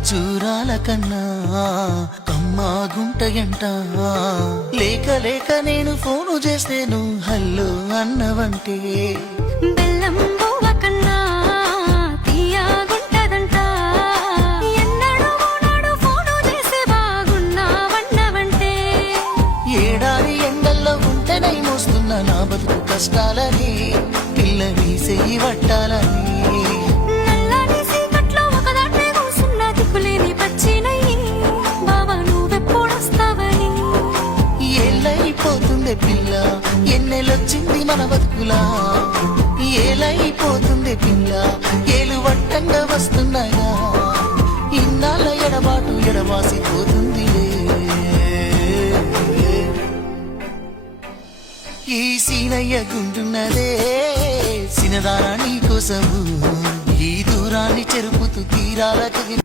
ఖర్జూరాల కన్నా కమ్మాగుంటయంట. లేక లేక నేను ఫోను చేస్తేను హల్లో అన్నవంటే బెల్లం బువ్వ కన్నా తీయగుంటదంట. ఎన్నడూ నాడు ఫోను చేసే బాగున్నావన్నవంటే ఏడాది ఎండల్లో ఉంటేనై మోస్తున్న నా బతుకు కష్టాలని పిల్లని చెయ్యి పట్టాలని ఏలైపోతుందే పిల్ల ఎన్నెలొచ్చింది మన బతుకులా. ఏలైపోతుందే పిల్ల ఏలు వట్టంగా వస్తున్నాయా. ఇన్నాళ్ళ ఎడబాటు ఎడవాసిపోతుందిలే. ఈ సీనయ్య గుంటున్నదే సినదానా నీ కోసము. ఈ దూరాన్ని చెరుపుతూ తీరాలకు